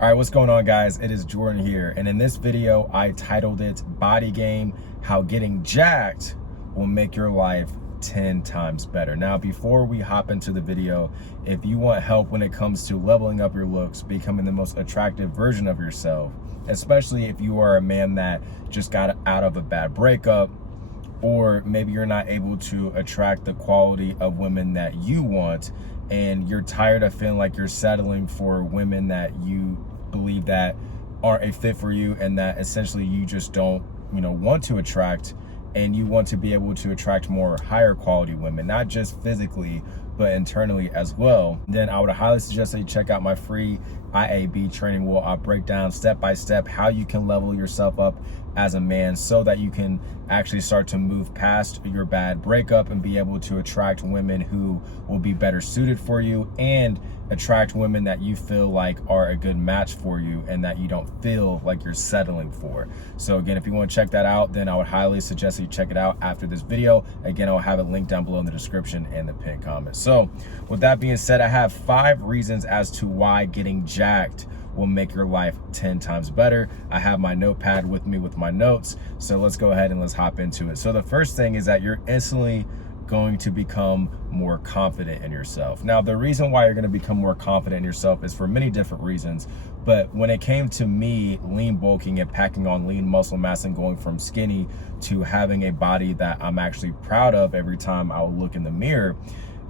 All right, what's going on, guys? It is Jordan here, and in this video I titled it Body Game: How Getting Jacked Will Make Your Life 10 times better. Now, before we hop into the video, if you want help when it comes to leveling up your looks, becoming the most attractive version of yourself, especially if you are a man that just got out of a bad breakup, or maybe you're not able to attract the quality of women that you want, and you're tired of feeling like you're settling for women that you believe that aren't a fit for you, and that essentially you just don't want to attract, and you want to be able to attract more higher quality women, not just physically but internally as well, then I would highly suggest that you check out my free IAB training, where I'll break down step by step how you can level yourself up as a man so that you can actually start to move past your bad breakup and be able to attract women who will be better suited for you, and attract women that you feel like are a good match for you and that you don't feel like you're settling for. So again, if you want to check that out, then I would highly suggest that you check it out after this video. Again, I'll have it linked down below in the description and the pinned comment. So with that being said, I have 5 reasons as to why getting jacked will make your life 10 times better. I have my notepad with me with my notes, so let's go ahead and let's hop into it. So the first thing is that you're instantly going to become more confident in yourself. Now, the reason why you're going to become more confident in yourself is for many different reasons, but when it came to me lean bulking and packing on lean muscle mass and going from skinny to having a body that I'm actually proud of every time I would look in the mirror,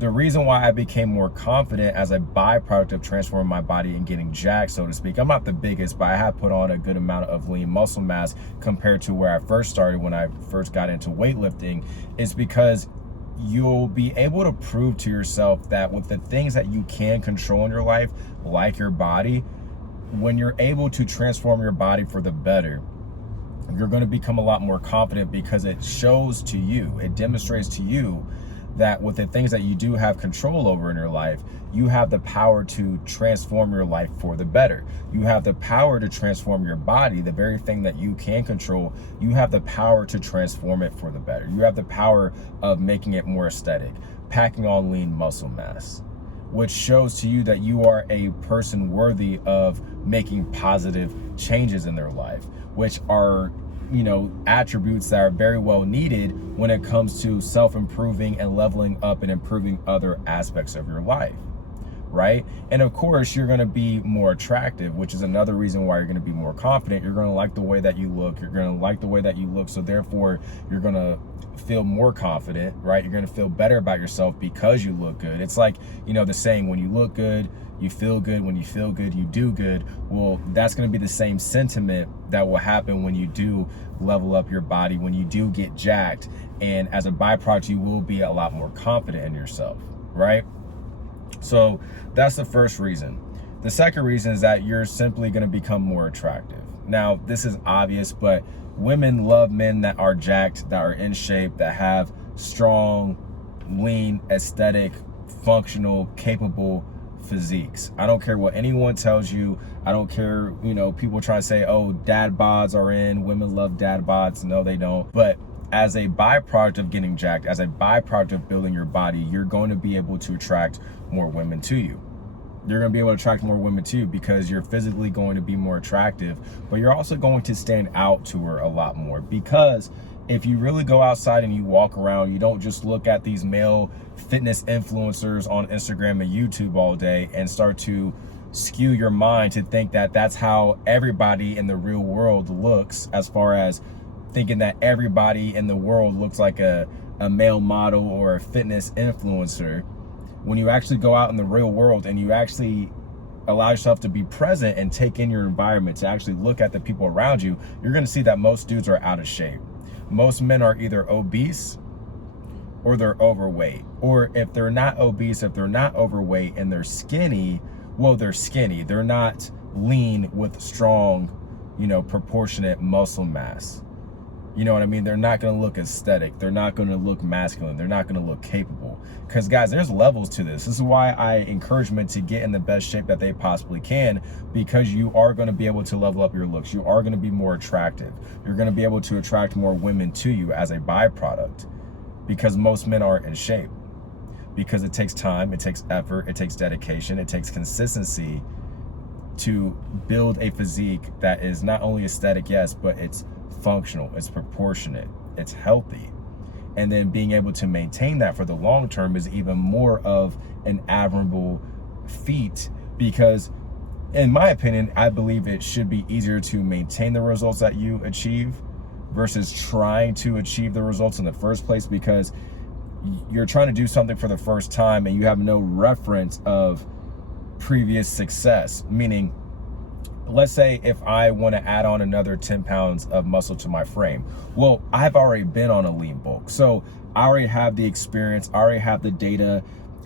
the reason why I became more confident as a byproduct of transforming my body and getting jacked, so to speak. I'm not the biggest, but I have put on a good amount of lean muscle mass compared to where I first started when I first got into weightlifting, is because you'll be able to prove to yourself that with the things that you can control in your life, like your body, when you're able to transform your body for the better, you're going to become a lot more confident, because it shows to you, it demonstrates to you that with the things that you do have control over in your life, you have the power to transform your life for the better. You have the power to transform your body, the very thing that you can control. You have the power to transform it for the better. You have the power of making it more aesthetic, packing on lean muscle mass, which shows to you that you are a person worthy of making positive changes in their life, which are attributes that are very well needed when it comes to self-improving and leveling up and improving other aspects of your life, right? And of course, you're going to be more attractive, which is another reason why you're going to be more confident. You're going to like the way that you look. You're going to like the way that you look. So therefore, you're going to feel more confident, right? You're going to feel better about yourself because you look good. It's like, the saying, when you look good, you feel good. When you feel good, you do good. Well, that's going to be the same sentiment that will happen when you do level up your body, when you do get jacked. And as a byproduct, you will be a lot more confident in yourself, right? So that's the first reason. The second reason is that you're simply going to become more attractive. Now, this is obvious, but women love men that are jacked, that are in shape, that have strong, lean, aesthetic, functional, capable physiques. I don't care what anyone tells you. I don't care, people try to say, oh, dad bods are in, women love dad bods. No, they don't. But as a byproduct of getting jacked, as a byproduct of building your body, you're going to be able to attract more women to you. You're going to be able to attract more women to you because you're physically going to be more attractive, but you're also going to stand out to her a lot more. Because if you really go outside and you walk around, you don't just look at these male fitness influencers on Instagram and YouTube all day and start to skew your mind to think that that's how everybody in the real world looks, as far as thinking that everybody in the world looks like a male model or a fitness influencer. When you actually go out in the real world and you actually allow yourself to be present and take in your environment, to actually look at the people around you, you're going to see that most dudes are out of shape. Most men are either obese or they're overweight. Or if they're not obese, if they're not overweight and they're skinny, well, they're skinny. They're not lean with strong, proportionate muscle mass. You know what I mean? They're not going to look aesthetic. They're not going to look masculine. They're not going to look capable. Because, guys, there's levels to this. This is why I encourage men to get in the best shape that they possibly can, because you are going to be able to level up your looks. You are going to be more attractive. You're going to be able to attract more women to you as a byproduct, because most men aren't in shape. Because it takes time, it takes effort, it takes dedication, it takes consistency to build a physique that is not only aesthetic, yes, but it's functional, it's proportionate, it's healthy. And then being able to maintain that for the long term is even more of an admirable feat, because in my opinion, I believe it should be easier to maintain the results that you achieve versus trying to achieve the results in the first place, because you're trying to do something for the first time and you have no reference of previous success. Meaning, let's say if I want to add on another 10 pounds of muscle to my frame, well, I've already been on a lean bulk, so I already have the experience, I already have the data,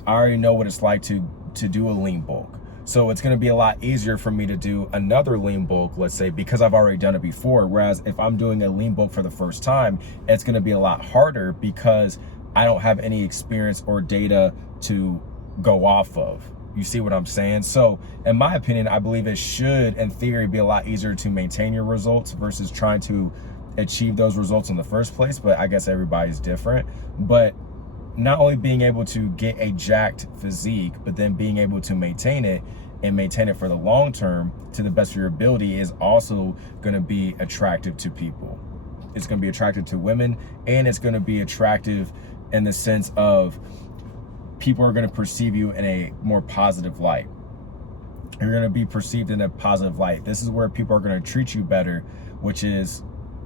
I already know what it's like to do a lean bulk. So it's going to be a lot easier for me to do another lean bulk, let's say, because I've already done it before. Whereas if I'm doing a lean bulk for the first time, it's going to be a lot harder because I don't have any experience or data to go off of. You see what I'm saying? So in my opinion, I believe it should, in theory, be a lot easier to maintain your results versus trying to achieve those results in the first place. But I guess everybody's different. But not only being able to get a jacked physique, but then being able to maintain it and maintain it for the long term to the best of your ability is also going to be attractive to people. It's going to be attractive to women, and it's going to be attractive in the sense of people are going to perceive you in a more positive light. You're going to be perceived in a positive light. This is where people are going to treat you better, which is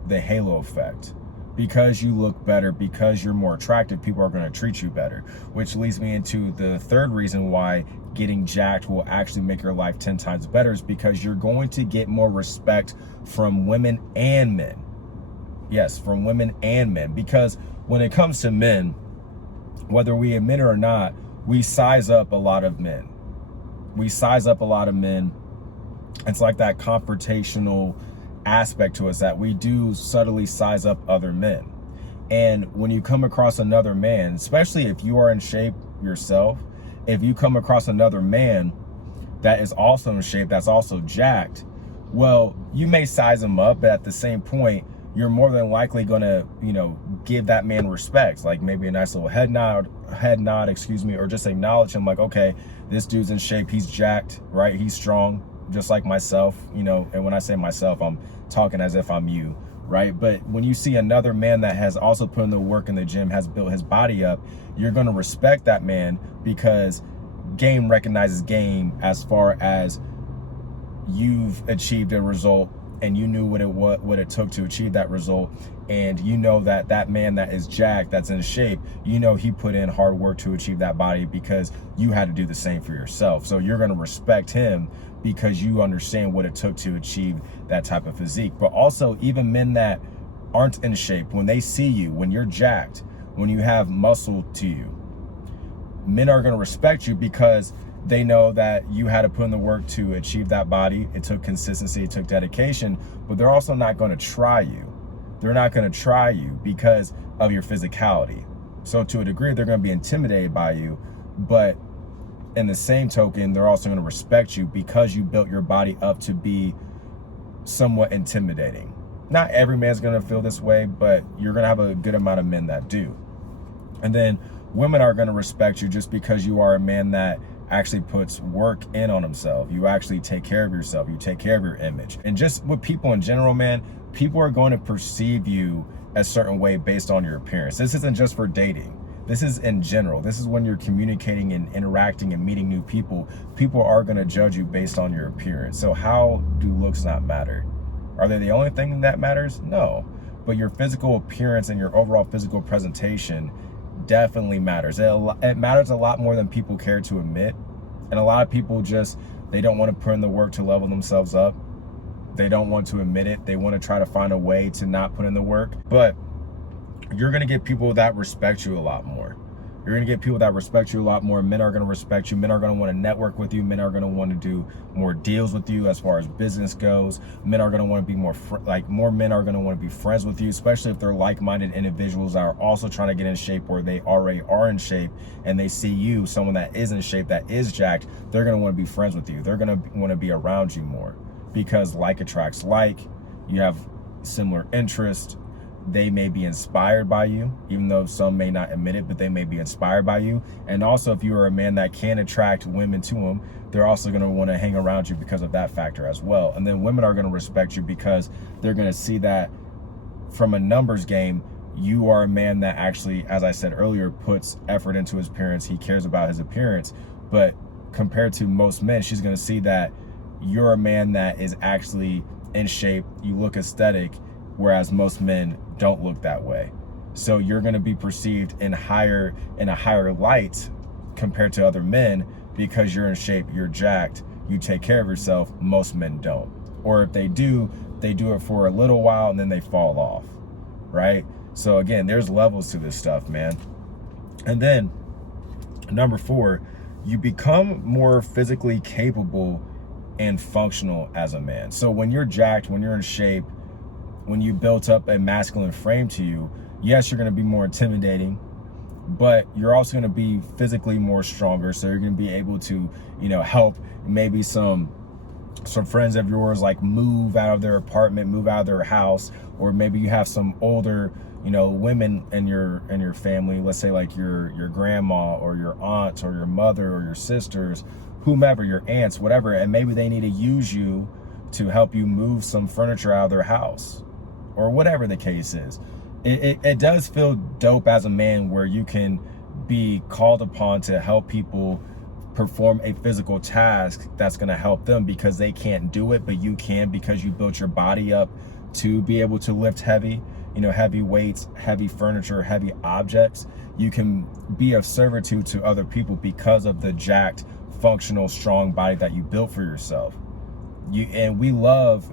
the halo effect. Because you look better, because you're more attractive, people are going to treat you better, which leads me into the third reason why getting jacked will actually make your life 10 times better, is because you're going to get more respect from women and men. Yes, from women and men. Because when it comes to men, whether we admit it or not, we size up a lot of men. We size up a lot of men. It's like that confrontational aspect to us that we do subtly size up other men. And when you come across another man, especially if you are in shape yourself, if you come across another man that is also in shape, that's also jacked, well, you may size him up, but at the same point, you're more than likely going to, give that man respect, like maybe a nice little head nod, or just acknowledge him like, okay, this dude's in shape, he's jacked, right? He's strong, just like myself, and when I say myself, I'm talking as if I'm you, right? But when you see another man that has also put in the work in the gym, has built his body up, you're going to respect that man, because game recognizes game as far as you've achieved a result and you knew what it took to achieve that result, and that man that is jacked, that's in shape, he put in hard work to achieve that body because you had to do the same for yourself. So you're going to respect him because you understand what it took to achieve that type of physique. But also, even men that aren't in shape, when they see you, when you're jacked, when you have muscle to you, men are going to respect you because they know that you had to put in the work to achieve that body. It took consistency, it took dedication, but they're also not going to try you. They're not going to try you because of your physicality. So to a degree, they're going to be intimidated by you, but in the same token, they're also going to respect you because you built your body up to be somewhat intimidating. Not every man's going to feel this way, but you're going to have a good amount of men that do. And then women are going to respect you just because you are a man that actually puts work in on himself. You actually take care of yourself. You take care of your image. And just with people in general, man, people are going to perceive you a certain way based on your appearance. This isn't just for dating. This is in general. This is when you're communicating and interacting and meeting new people. People are going to judge you based on your appearance. So how do looks not matter? Are they the only thing that matters? No. But your physical appearance and your overall physical presentation definitely matters. It matters a lot more than people care to admit. And a lot of people they don't want to put in the work to level themselves up. They don't want to admit it. They want to try to find a way to not put in the work. But you're going to get people that respect you a lot more. You're going to get people that respect you a lot more. Men are going to respect you. Men are going to want to network with you. Men are going to want to do more deals with you as far as business goes. Men are going to want to be more men are going to want to be friends with you, especially if they're like-minded individuals that are also trying to get in shape, or they already are in shape, and they see you, someone that is in shape, that is jacked. They're going to want to be friends with you. They're going to want to be around you more because like attracts like. You have similar interests. they may be inspired by you, even though some may not admit it, but they may be inspired by you. And also, if you are a man that can attract women to them, they're also going to want to hang around you because of that factor as well. And then women are going to respect you because they're going to see that from a numbers game, you are a man that actually, as I said earlier, puts effort into his appearance. He cares about his appearance. But compared to most men, she's going to see that you're a man that is actually in shape, you look aesthetic, whereas most men don't look that way. So you're going to be perceived in a higher light compared to other men because you're in shape, you're jacked, you take care of yourself. Most men don't. Or if they do it for a little while and then they fall off, right? So again, there's levels to this stuff, man. And then number 4, you become more physically capable and functional as a man. So when you're jacked, when you're in shape, when you built up a masculine frame to you, yes, you're going to be more intimidating, but you're also going to be physically more stronger. So you're going to be able to, help maybe some friends of yours like move out of their apartment, move out of their house, or maybe you have some older, women in your family, let's say like your grandma or your aunt or your mother or your sisters, whomever, your aunts, whatever, and maybe they need to use you to help you move some furniture out of their house or whatever the case is. It does feel dope as a man where you can be called upon to help people perform a physical task that's going to help them because they can't do it, but you can because you built your body up to be able to lift heavy, heavy weights, heavy furniture, heavy objects. You can be of servitude to other people because of the jacked, functional, strong body that you built for yourself. And we love,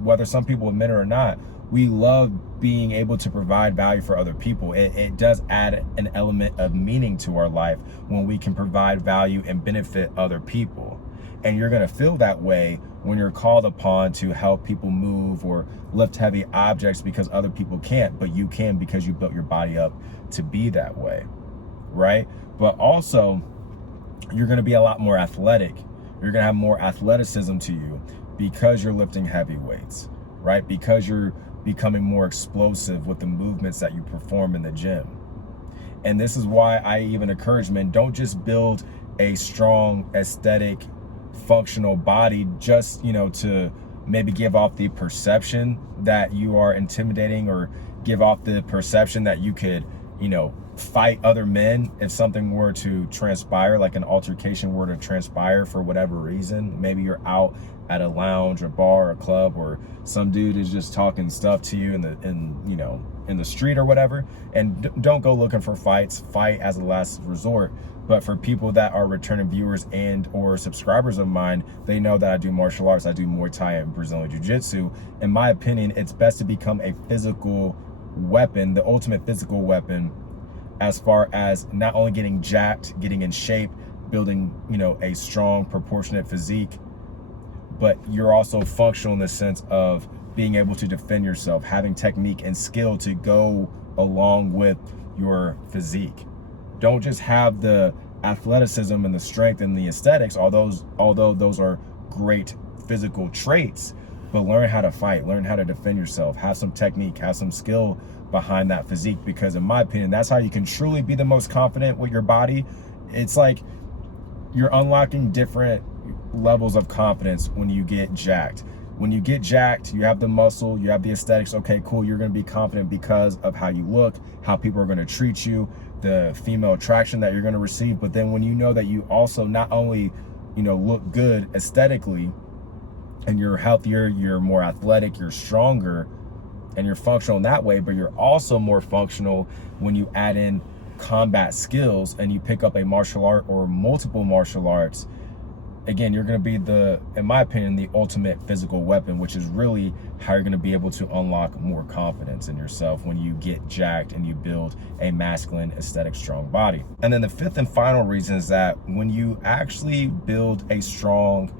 whether some people admit it or not, we love being able to provide value for other people. It does add an element of meaning to our life when we can provide value and benefit other people. And you're going to feel that way when you're called upon to help people move or lift heavy objects because other people can't, but you can because you built your body up to be that way, right? But also, you're going to be a lot more athletic. You're going to have more athleticism to you because you're lifting heavy weights, right? Because you're becoming more explosive with the movements that you perform in the gym. And this is why I even encourage men, don't just build a strong, aesthetic, functional body just, to maybe give off the perception that you are intimidating or give off the perception that you could, fight other men if something were to transpire, like an altercation were to transpire for whatever reason. Maybe you're out at a lounge or bar or club, or some dude is just talking stuff to you in the street or whatever. And don't go looking for fights. Fight as a last resort. But for people that are returning viewers and or subscribers of mine, they know that I do martial arts. I do Muay Thai and Brazilian Jiu-Jitsu. In my opinion, it's best to become a physical weapon, the ultimate physical weapon, as far as not only getting jacked, getting in shape, building, a strong, proportionate physique, but you're also functional in the sense of being able to defend yourself, having technique and skill to go along with your physique. Don't just have the athleticism and the strength and the aesthetics, although those are great physical traits, but learn how to fight, learn how to defend yourself, have some technique, have some skill behind that physique, because in my opinion, that's how you can truly be the most confident with your body. It's like you're unlocking different levels of confidence when you get jacked. When you get jacked, you have the muscle, you have the aesthetics. Okay, cool. You're going to be confident because of how you look, how people are going to treat you, the female attraction that you're going to receive. But then when you know that you also not only, look good aesthetically and you're healthier, you're more athletic, you're stronger, and you're functional in that way, but you're also more functional when you add in combat skills and you pick up a martial art or multiple martial arts. Again, you're going to be in my opinion, the ultimate physical weapon, which is really how you're going to be able to unlock more confidence in yourself when you get jacked and you build a masculine, aesthetic, strong body. And then the fifth and final reason is that when you actually build a strong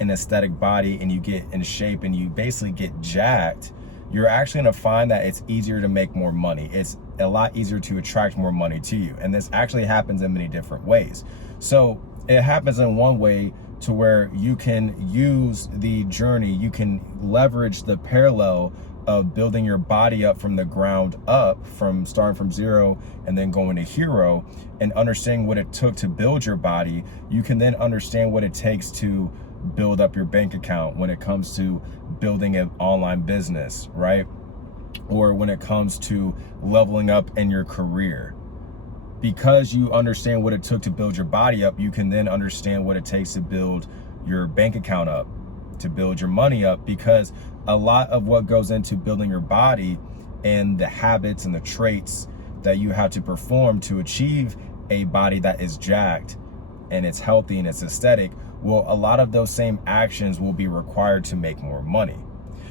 and aesthetic body and you get in shape and you basically get jacked, you're actually going to find that it's easier to make more money. It's a lot easier to attract more money to you. And this actually happens in many different ways. So it happens in one way to where you can use the journey, you can leverage the parallel of building your body up from the ground up, from starting from zero and then going to hero, and understanding what it took to build your body, you can then understand what it takes to build up your bank account when it comes to building an online business, right? Or when it comes to leveling up in your career. Because you understand what it took to build your body up, you can then understand what it takes to build your bank account up, to build your money up, because a lot of what goes into building your body and the habits and the traits that you have to perform to achieve a body that is jacked and it's healthy and it's aesthetic, well, a lot of those same actions will be required to make more money.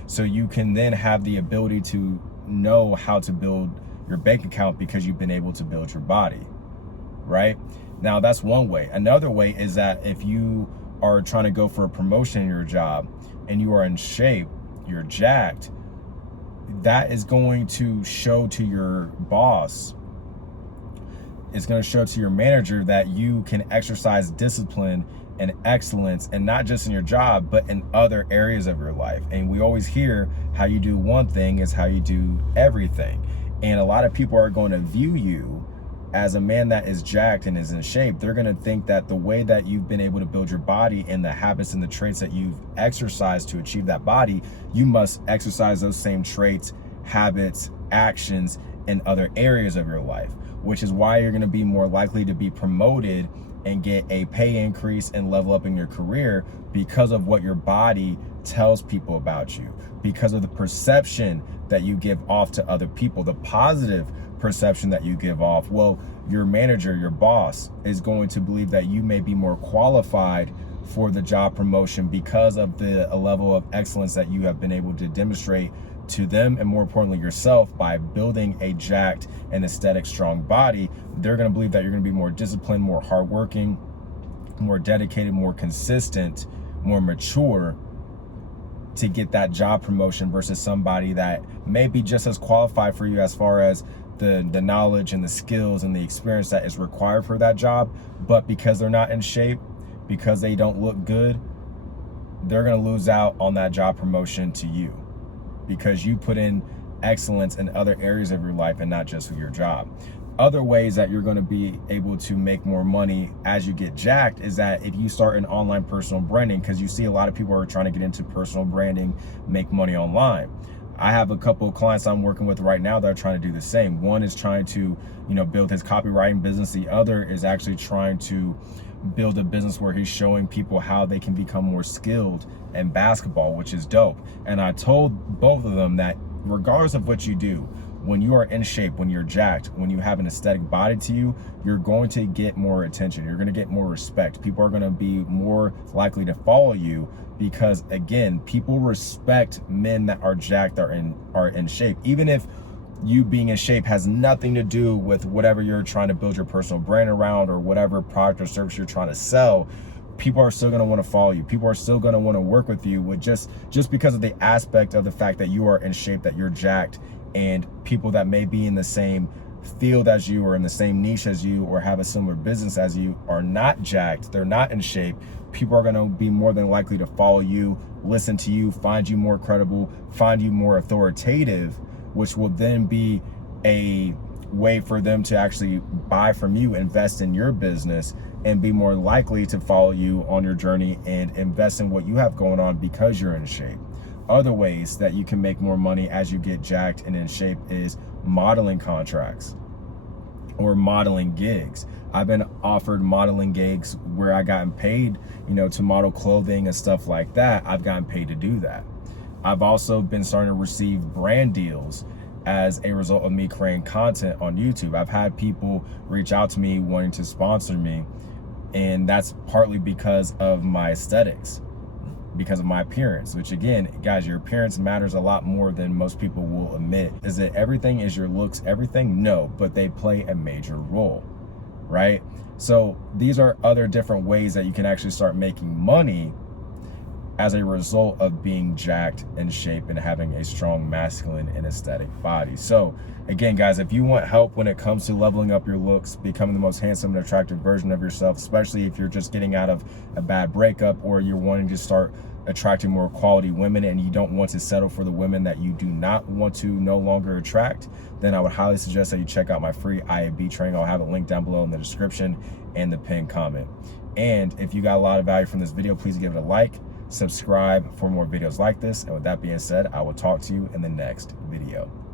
So you can then have the ability to know how to build your bank account because you've been able to build your body, right? Now, that's one way. Another way is that if you are trying to go for a promotion in your job and you are in shape, you're jacked, that is going to show to your boss, it's going to show to your manager that you can exercise discipline and excellence, and not just in your job, but in other areas of your life. And we always hear how you do one thing is how you do everything. And a lot of people are going to view you as a man that is jacked and is in shape. They're going to think that the way that you've been able to build your body and the habits and the traits that you've exercised to achieve that body, you must exercise those same traits, habits, actions in other areas of your life, which is why you're going to be more likely to be promoted and get a pay increase and level up in your career because of what your body tells people about you, because of the perception that you give off to other people, the positive perception that you give off. Well, your manager, your boss is going to believe that you may be more qualified for the job promotion because of the level of excellence that you have been able to demonstrate to them, and more importantly yourself, by building a jacked and aesthetic strong body. They're going to believe that you're going to be more disciplined, more hardworking, more dedicated, more consistent, more mature to get that job promotion versus somebody that may be just as qualified for you as far as the knowledge and the skills and the experience that is required for that job, but because they're not in shape, because they don't look good, they're going to lose out on that job promotion to you, because you put in excellence in other areas of your life and not just with your job. Other ways that you're going to be able to make more money as you get jacked is that if you start an online personal branding, because you see a lot of people are trying to get into personal branding, make money online. I have a couple of clients I'm working with right now that are trying to do the same. One is trying to, build his copywriting business. The other is actually trying to build a business where he's showing people how they can become more skilled in basketball, which is dope. And I told both of them that regardless of what you do, when you are in shape, when you're jacked, when you have an aesthetic body to you, you're going to get more attention. You're going to get more respect. People are going to be more likely to follow you because, again, people respect men that are jacked, are in shape. Even if you being in shape has nothing to do with whatever you're trying to build your personal brand around or whatever product or service you're trying to sell, people are still going to want to follow you. People are still going to want to work with you with just because of the aspect of the fact that you are in shape, that you're jacked. And people that may be in the same field as you or in the same niche as you or have a similar business as you are not jacked, they're not in shape, people are going to be more than likely to follow you, listen to you, find you more credible, find you more authoritative, which will then be a way for them to actually buy from you, invest in your business, and be more likely to follow you on your journey and invest in what you have going on because you're in shape. Other ways that you can make more money as you get jacked and in shape is modeling contracts or modeling gigs. I've been offered modeling gigs where I gotten paid, to model clothing and stuff like that. I've gotten paid to do that. I've also been starting to receive brand deals as a result of me creating content on YouTube. I've had people reach out to me wanting to sponsor me, and that's partly because of my aesthetics, because of my appearance, which again, guys, your appearance matters a lot more than most people will admit. Is it everything? Is your looks everything? No, but they play a major role, right? So these are other different ways that you can actually start making money as a result of being jacked in shape and having a strong masculine and aesthetic body. So again, guys, if you want help when it comes to leveling up your looks, becoming the most handsome and attractive version of yourself, especially if you're just getting out of a bad breakup or you're wanting to start attracting more quality women and you don't want to settle for the women that you do not want to no longer attract, then I would highly suggest that you check out my free IAB training. I'll have it linked down below in the description and the pinned comment. And if you got a lot of value from this video, please give it a like, subscribe for more videos like this. And with that being said, I will talk to you in the next video.